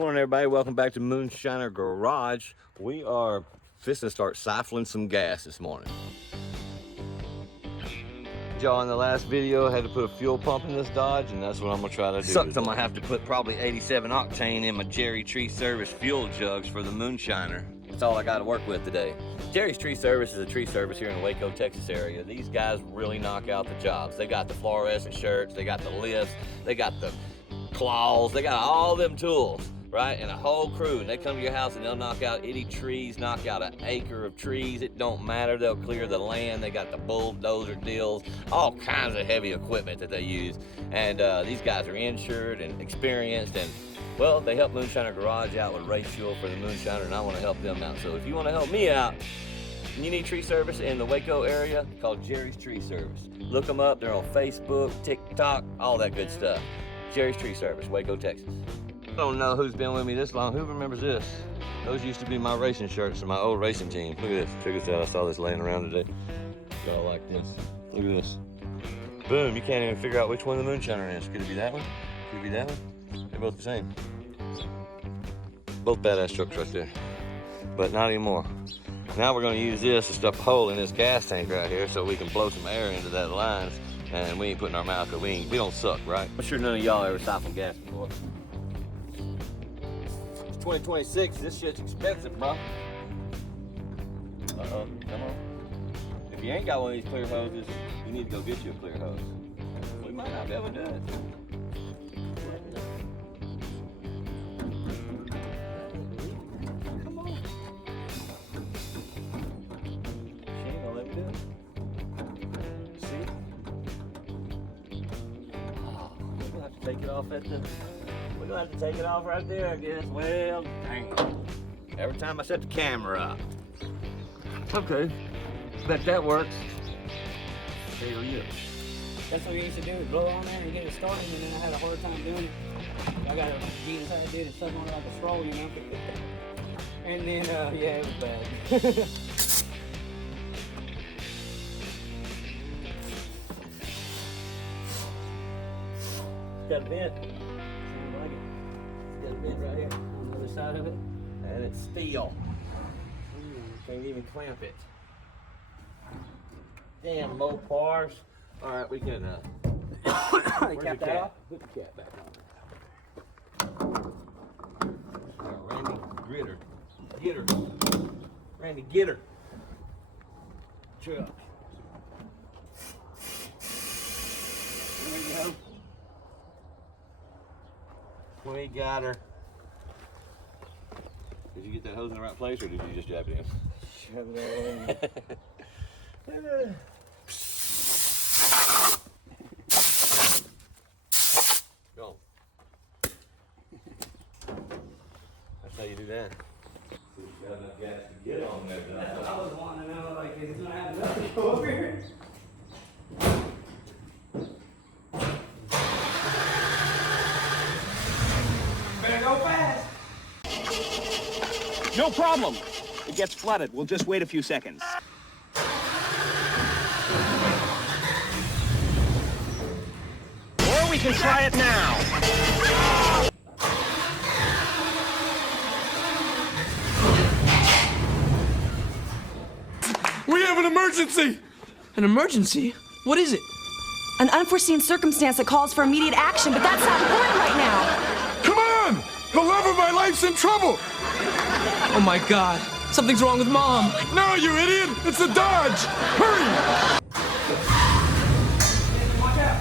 morning, everybody. Welcome back to Moonshiner Garage. We are fixing to start siphoning some gas this morning. Y'all, in the last video, I had to put a fuel pump in this Dodge, and that's what I'm gonna try to do. Sucks, I'm gonna have to put probably 87 octane in my Jerry Tree Service fuel jugs for the Moonshiner. That's all I got to work with today. Jerry's Tree Service is a tree service here in the Waco, Texas area. These guys really knock out the jobs. They got the fluorescent shirts, they got the lifts, they got the claws, they got all them tools, right? And a whole crew, and they come to your house and they'll knock out any trees, knock out an acre of trees. It don't matter, they'll clear the land. They got the bulldozer deals, all kinds of heavy equipment that they use. And these guys are insured and experienced, and well, they help Moonshiner Garage out with race fuel for the Moonshiner, and I want to help them out. So if you want to help me out, and you need tree service in the Waco area, call Jerry's Tree Service. Look them up, they're on Facebook, TikTok, all that good stuff. Jerry's Tree Service, Waco, Texas. I don't know who's been with me this long. Who remembers this? Those used to be my racing shirts from my old racing team. Look at this. Check this out. I saw this laying around today. Y'all like this. Look at this. Boom. You can't even figure out which one the Moonshiner is. Could it be that one? Could it be that one? They're both the same. Both badass trucks right there. But not anymore. Now we're going to use this to stuff a hole in this gas tank right here so we can blow some air into that lines. And we ain't putting our mouth, because we don't suck, right? I'm sure none of y'all ever siphoned gas before. It's 2026, this shit's expensive, bro. Uh-oh, come on. If you ain't got one of these clear hoses, you need to go get you a clear hose. We might not be able to do it. Come on. She ain't gonna let me do it. See? Take it off at the, we're gonna have to take it off right there, I guess. Well, dang. Every time I set the camera up. Okay, bet that works. Hell yeah. That's what we used to do, blow on there and get it started, and then I had a hard time doing it. I got to get inside and did it, suck on it like a straw, you know. And then, yeah, it was bad. Got a bent. Seems like it. It's got a bent right here on the other side of it. And it's steel. Can't even clamp it. Damn low bars. All right, we can. Cap that off. Put the cap back on. Randy, get her. Randy, get her. Truck. There we go. We got her. Did you get that hose in the right place, or did you just jab it in? Shove it all in. Go. That's how you do that. So you got enough gas to get on there. That's what I was wanting to know. Like, is it gonna have enough to go over here? Better go fast. No problem. It gets flooded. We'll just wait a few seconds. Or we can try it now. We have an emergency! An emergency? What is it? An unforeseen circumstance that calls for immediate action, but that's not important right now. Come on! The love of my life's in trouble! Oh my God. Something's wrong with Mom. No, you idiot! It's a Dodge! Hurry! Watch out.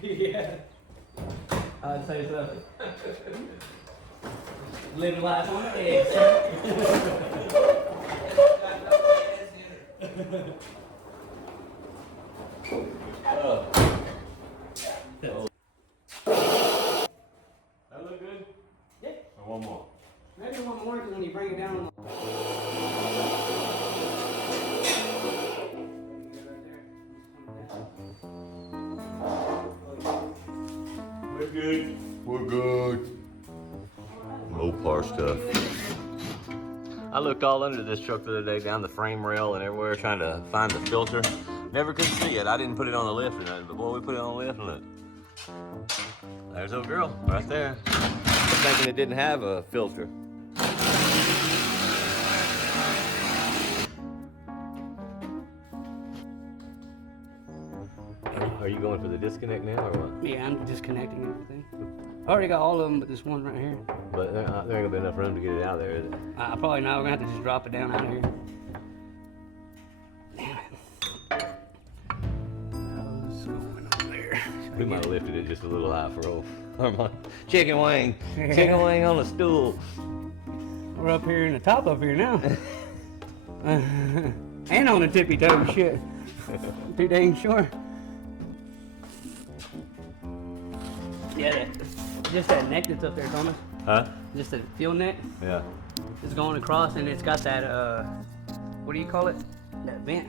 Yeah. I'd say so. Living life on the edge. That look good? Yeah. Or one more? Maybe one more, because when you bring it down. We're good. We're good. Low par stuff. I looked all under this truck the other day, down the frame rail and everywhere, trying to find the filter. Never could see it. I didn't put it on the lift or nothing, but boy, we put it on the lift and look. There's old girl right there. Thinking it didn't have a filter. Are you going for the disconnect now or what? Yeah, I'm disconnecting everything. I already got all of them, but this one right here. But there ain't gonna be enough room to get it out there, is it? Probably not. We're gonna have to just drop it down out of here. Damn it. How's going on there? We might have lifted it just a little high for old Armand. Chicken wing. Chicken wing on a stool. We're up here in the top up here now. And on the tippy toe, shit. Too dang sure. Yeah, just that neck that's up there, Thomas. Huh? Just that fuel neck. Yeah. It's going across, and it's got that, what do you call it? That vent.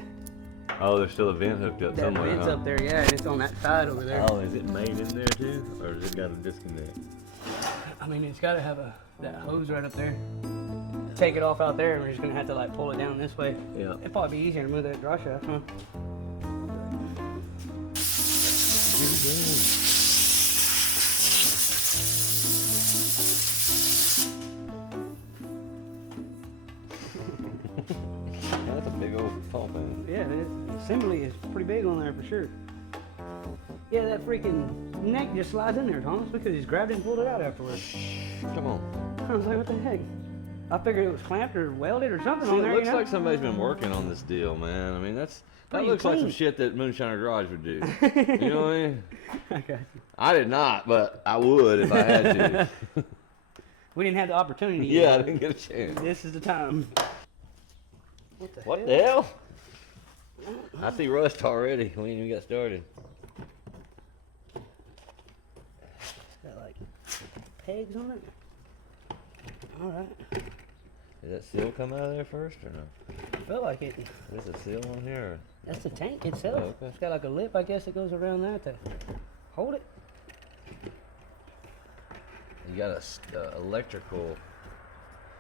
Oh, there's still a vent hooked up That somewhere, vent's huh? up there, yeah, and it's on that side over there. Oh, is it made in there too? Or has it got a disconnect? I mean, it's got to have that hose right up there. Take it off out there, and we're just going to have to, like, pull it down this way. Yeah. It'd probably be easier to move that draw shaft, huh? That's a big old pump, man. Yeah, the assembly is pretty big on there for sure. Yeah, that freaking neck just slides in there, Thomas, because he's grabbed it and pulled it out afterwards. Come on. I was like, what the heck? I figured it was clamped or welded or something on It there. looks you know? like somebody's been working on this deal, man. I mean, that Pretty looks like some clean. shit that Moonshiner Garage would do. You know what I mean? Okay. I did not, but I would if I had to. We didn't have the opportunity. Yeah, I yet. didn't get a chance. This is the time. What the What hell? the hell? I see rust already. We ain't even got started. Got like pegs on it. All right. Did that seal come out of there first or no? Felt like it. Is a seal on here? Or? That's the tank itself. Oh, okay. It's got like a lip, I guess, that goes around that to hold it. You got a electrical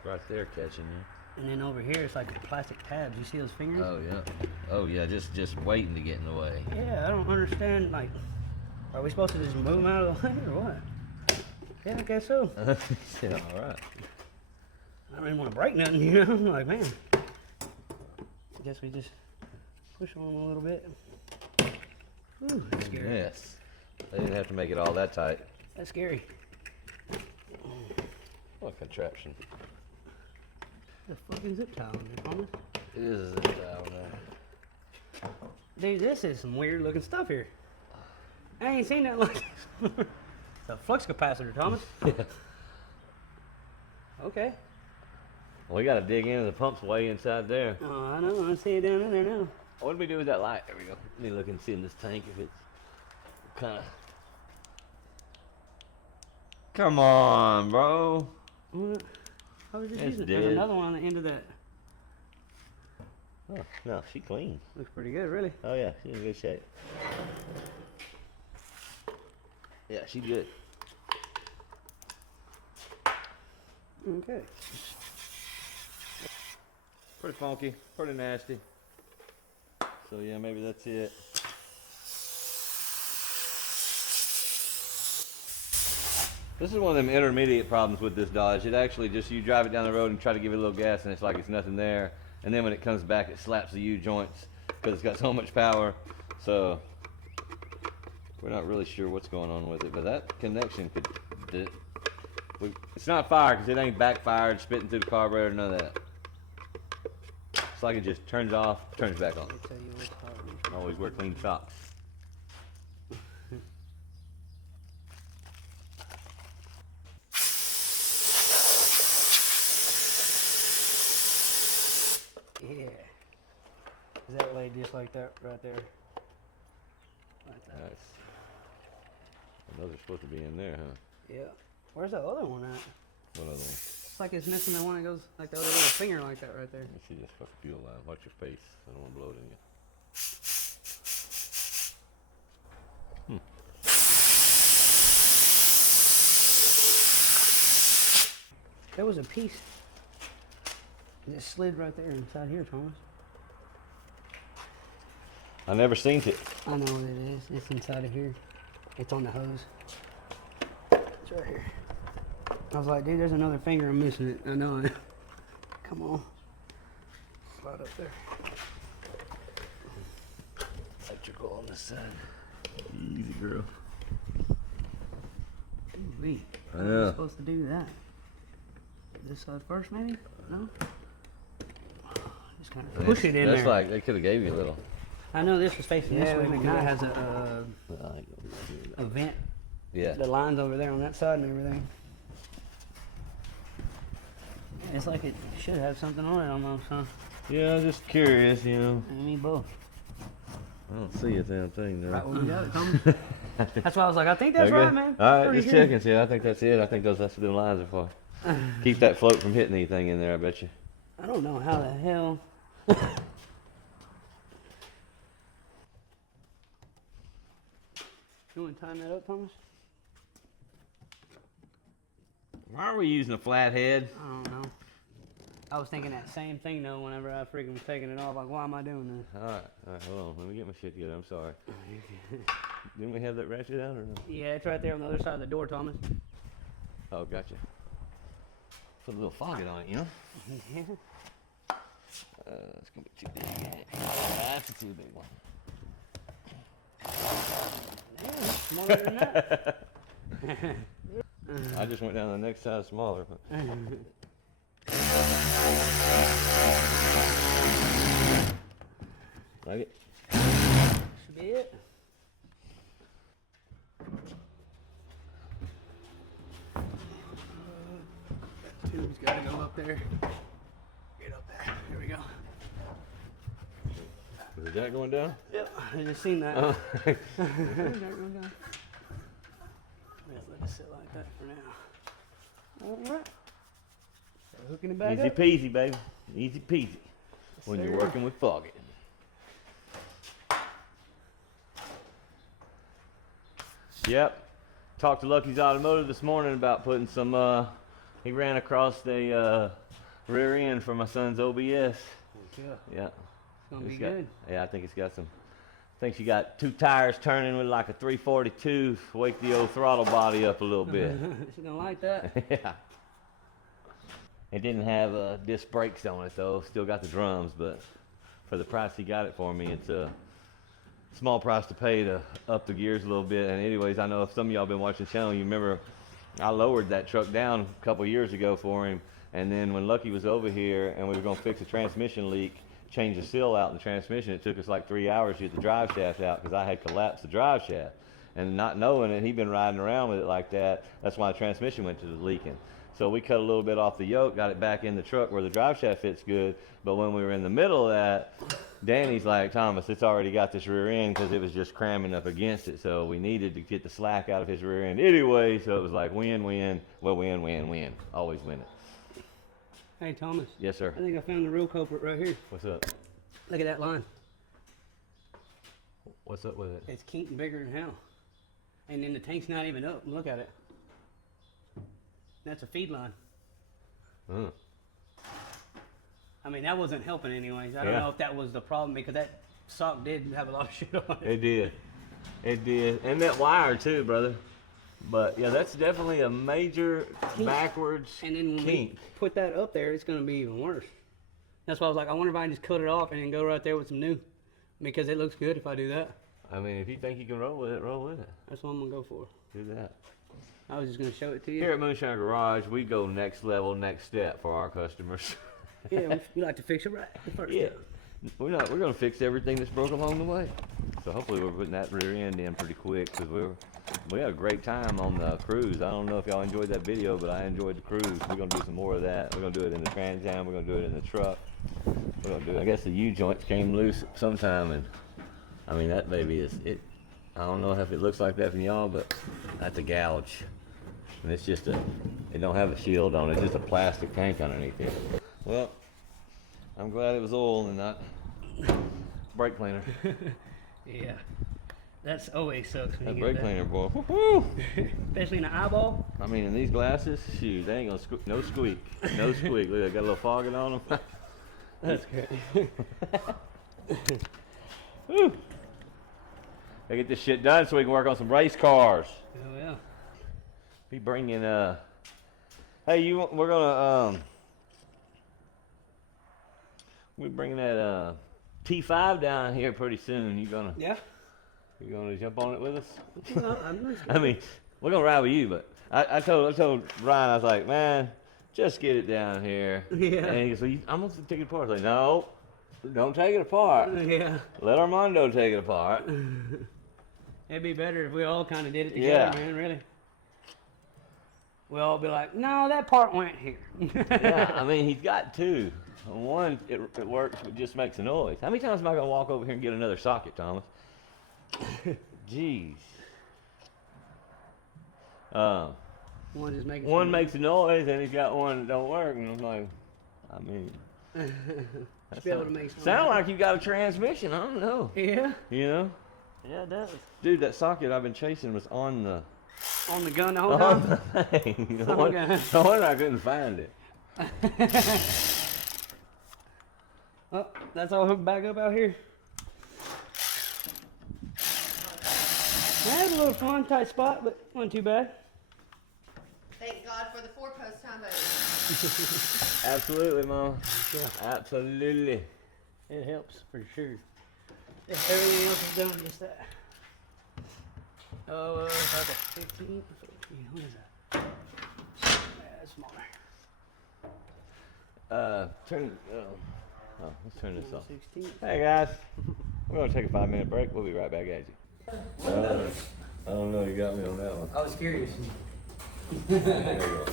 right there catching you. And then over here, it's like plastic tabs. You see those fingers? Oh yeah. Oh yeah. Just waiting to get in the way. Yeah, I don't understand. Like, are we supposed to just move them out of the way or what? Yeah, I guess so. Yeah. All right. I don't even want to break nothing, you know? I'm like, man. I guess we just push on them a little bit. Ooh, that's scary. Yes. They didn't have to make it all that tight. That's scary. What contraption? The fucking zip tie on there, Thomas. It is a zip tie on there. Dude, this is some weird looking stuff here. I ain't seen that like this. It's a flux capacitor, Thomas. Yeah. Okay. Well, we got to dig in. The pump's way inside there. Oh, I know. I see it down in there now. What did we do with that light? There we go. Let me look and see in this tank if it's kind of. Come on, bro. What? I was just It's using it. dead. There's another one on the end of that. Oh, no, she clean. Looks pretty good, really. Oh yeah, she's in good shape. Yeah, she good. Okay. Pretty funky, pretty nasty. So yeah, maybe that's it. This is one of them intermediate problems with this Dodge. It actually just, you drive it down the road and try to give it a little gas and it's like it's nothing there. And then when it comes back, it slaps the U-joints because it's got so much power. So we're not really sure what's going on with it, but that connection could, it's not fired because it ain't backfired, spitting through the carburetor, none of that. It's like it just turns off, turns back on. I'll tell you what's hard. Always wear clean socks. Yeah. Is that laid just like that right there? Like that. Nice. And those are supposed to be in there, huh? Yeah. Where's that other one at? What other one? It's like it's missing the one that goes like the other little finger like that right there. Let me see this fucking fuel line. Watch your face. I don't want to blow it in you. There was a piece It slid right there inside here, Thomas. I never seen it. I know what it is. It's inside of here. It's on the hose. It's right here. I was like, dude, there's another finger. I'm missing it. I know it. Come on. Slide up there. Electrical on this side. Easy, girl. Ooh-wee. How Yeah. are you supposed to do that? This side first, maybe? No? Just kind of push it in That's there. like, they could have gave you a little. I know this was facing this way because it has a vent. Yeah. The lines over there on that side and everything. It's like it should have something on it almost, huh? Yeah, I'm just curious, you know. And me both. I don't see a damn thing there. Right where we got it, Thomas. That's why I was like, I think that's Okay. right, man. All right, Pretty just good. checking. See, I think that's it. I think that's what the lines are for. Keep that float from hitting anything in there, I bet you. I don't know how the hell. You want to time that up, Thomas? Why are we using a flathead? I don't know. I was thinking that same thing though whenever I freaking was taking it off. Like, why am I doing this? All right, hold on. Let me get my shit together. I'm sorry. Didn't we have that ratchet out or no? Yeah, it's right there on the other side of the door, Thomas. Oh, gotcha. Put a little fogging on it, you know? It's gonna be too big. That's a too big one. Yeah, smaller than that. I just went down to the next size smaller. Like it? Should be it. Tube's gotta go up there. Get up there. Here we go. Is that going down? Yep, I just seen that. Oh. Let it sit like that for now. Alright. Hooking it back Easy up. peasy, baby. Easy peasy. When sir. you're working with fogging. Yep. Talked to Lucky's Automotive this morning about putting some, he ran across the rear end for my son's OBS. Yeah. Yeah. It's gonna be It's got- good. Yeah, I think it's got some. I think she got 2 tires turning with like a 342. Wake the old throttle body up a little bit. She's gonna like that. Yeah. It didn't have disc brakes on it though. Still got the drums, but for the price he got it for me, it's a small price to pay to up the gears a little bit. And anyways, I know if some of y'all been watching the channel, you remember I lowered that truck down a couple years ago for him. And then when Lucky was over here and we were gonna fix a transmission leak, change the seal out in the transmission, it took us like 3 hours to get the drive shaft out because I had collapsed the drive shaft. And not knowing it, he'd been riding around with it like that. That's why the transmission went to the leaking. So we cut a little bit off the yoke, got it back in the truck where the drive shaft fits good. But when we were in the middle of that, Danny's like, Thomas, it's already got this rear end because it was just cramming up against it. So we needed to get the slack out of his rear end anyway. So it was like win, win, well, win, win, win. Always win it. Hey Thomas. Yes, sir. I think I found the real culprit right here. What's up? Look at that line. What's up with it? It's kinking bigger than hell. And then the tank's not even up. Look at it. That's a feed line. Mm. I mean, that wasn't helping anyways. I don't Yeah. know if that was the problem because that sock did have a lot of shit on it. It did. It did. And that wire too, brother. But yeah, that's definitely a major backwards And then when kink. we put that up there, it's going to be even worse. That's why I was like, I wonder if I can just cut it off and then go right there with some new. Because it looks good if I do that. I mean, if you think you can roll with it, roll with it. That's what I'm going to go for. Do that. I was just going to show it to you. Here at Moonshiner Garage, we go next level, next step for our customers. Yeah, we like to fix it right the first Yeah. time. We're gonna fix everything that's broke along the way. So hopefully we're putting that rear end in pretty quick because we had a great time on the cruise. I don't know if y'all enjoyed that video, but I enjoyed the cruise. We're gonna do some more of that. We're gonna do it in the Trans Am. We're gonna do it in the truck. We're gonna do it. I guess the U joints came loose sometime, and I mean that baby is it. I don't know if it looks like that from y'all, but that's a gouge, and it's just it don't have a shield on it. It's just a plastic tank underneath it. Well, I'm glad it was oil and not brake cleaner. Yeah. That's always sucks when That you brake get that. cleaner, boy. Woo-hoo. Especially in the eyeball. I mean, in these glasses, shoot, they ain't gonna no squeak. No squeak. Look, I got a little fogging on them. That's great. Whew. I get this shit done so we can work on some race cars. Oh yeah. Be bringing hey, we're gonna we're bringing that T5 down here pretty soon. You gonna jump on it with us? No, I'm not scared. I mean, we're gonna ride with you, but I told Ryan, I was like, man, just get it down here. Yeah. And he goes, well, I'm gonna take it apart. I was like, no, don't take it apart. Yeah. Let Armando take it apart. It'd be better if we all kind of did it together, man, really. We'll all be like, no, that part went here. Yeah, I mean, he's got two. One, it works, but just makes a noise. How many times am I going to walk over here and get another socket, Thomas? Jeez. One just makes one makes a noise, and he's got one that don't work, and I'm like, I mean... be able to make sound like you got a transmission, I don't know. Yeah? You know? Yeah, it does. Dude, that socket I've been chasing was on the... On the gun the whole time? On the thing. No wonder I couldn't find it. Oh, that's all hooked back up out here. I had a little fun, tight spot, but wasn't too bad. Thank God for the 4-post time voting. Absolutely, Mom. Yeah. Absolutely. It helps, for sure. If everything else is done, just that. Oh, about 15, 14, what is that? Yeah, that's smaller. Let's turn this off. 16. Hey guys, we're gonna take a 5-minute break. We'll be right back at you. I don't know, you got me on that one. I was curious. There you go.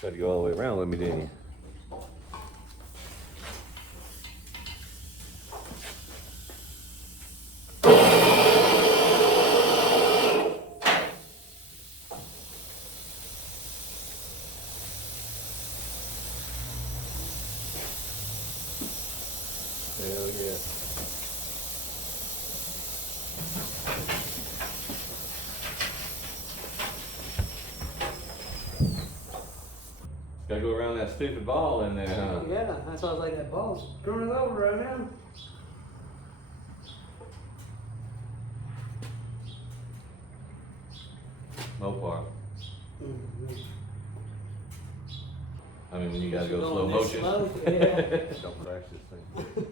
Tried to go all the way around with me, didn't you? Hell yeah. Gotta go around that stupid ball in there, huh? Yeah, that's why I was like, that ball's running over right now. Mopar. I mean, when you gotta go Going slow this motion. slow, yeah. Don't crash this thing.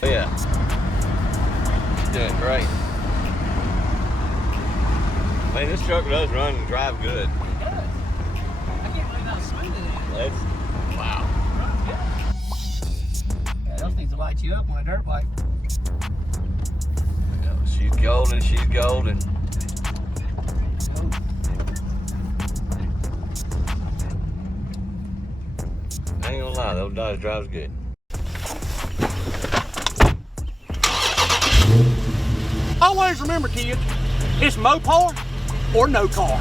Oh yeah. Doing great. Man, this truck does run and drive good. It does. I can't believe how smooth it is. Wow. Yeah, those things will light you up on a dirt bike. She's golden, she's golden. I ain't gonna lie, those Dodge drives good. Always remember, kids, it's Mopar or no car.